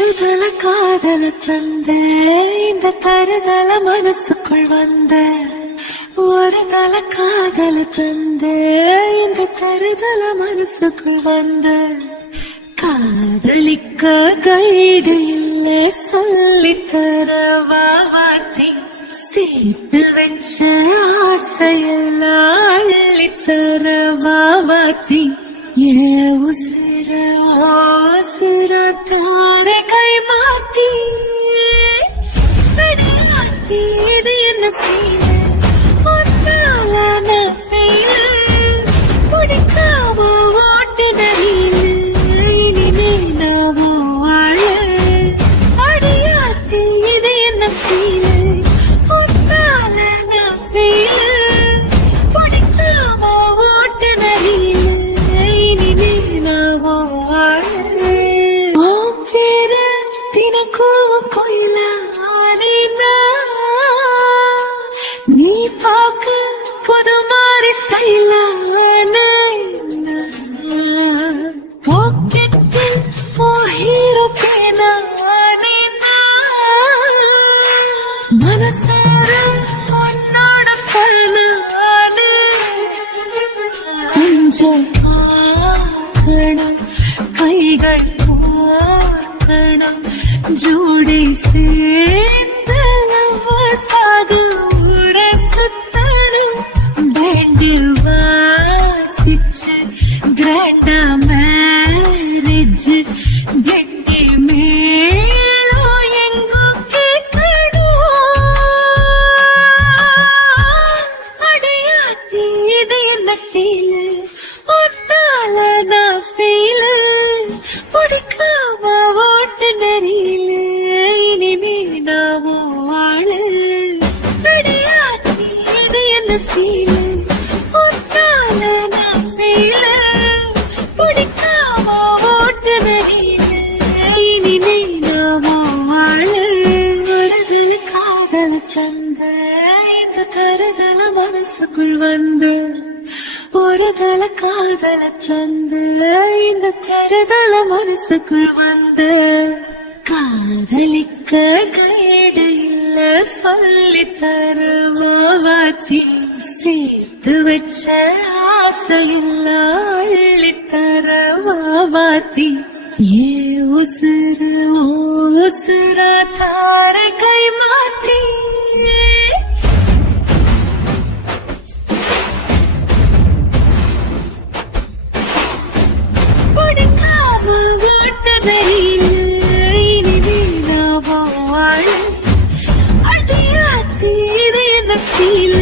ஒரு தல காதல தந்த இந்த தருதல மனசுக்குள் வந்த ஒரு தல காதல தந்த இந்த தருதல மனசுக்குள் வந்த காதலிக்க கைடு இல்லை சொல்லித்தர வாவாற்றி சேர்த்து வச்ச ஆசையெல்லாம் அள்ளித்தர வாவாற்றி ஏ உசிர உசிர தார கை மாத்தி மாத்தி இது என்ன பீல ஒன்னால நான் பீல பிடிக்காம ஓட்டுன நீனு இனிமே நாமோ வாழ அடியாத்தி இது என்ன பீல ஒன்னால நான் பீல பிடிக்காம ஓட்டுன நீனு இனிமே நாமோ வாழ பேர தினக்கும் கோயில நீ பார்க்க புது மாதிரி ஸ்டைலான பாக்கெட்டில் ஹீரோ பேனா மனசார உன்னோட பண்ணான கொஞ்சம் பார்க்கணும் கைகள் பார்க்கணும் ஜோடி சேர்ந்து சாது சுத்தணும் பேண்டு வாசிச்சு கிராண்டா மேரேஜ் கெட்டி மேலோ எங்கோ கேட்கணும் அடையாத்தி இது என்ன ஃபீலு ஒன்னால நான் ஃபீலு பிடிக்காம ஓட்டு நெறியில இனிமே நாமோ வாழ அடையாத்தி இது என்ன ஃபீலு ஒன்னால நான் ஃபீலு பிடிக்காம ஓட்டு நெறியில இனிமே நாமோ வாழ வருதல் காதல் தந்த இந்த தருதல மனசுக்குள் வந்து ஒரு தல காதல தந்து இந்த தருதல மனசுக்குள் வந்து காதலிக்க கைடு இல்ல சொல்லி தருவாத்தி சேர்த்து வச்ச ஆசையில்ல அள்ளி தருவாத்தி ஏ உசுறு உசுரா தார கை மாத்தி அடியாத்தி இது என்ன ஃபீல்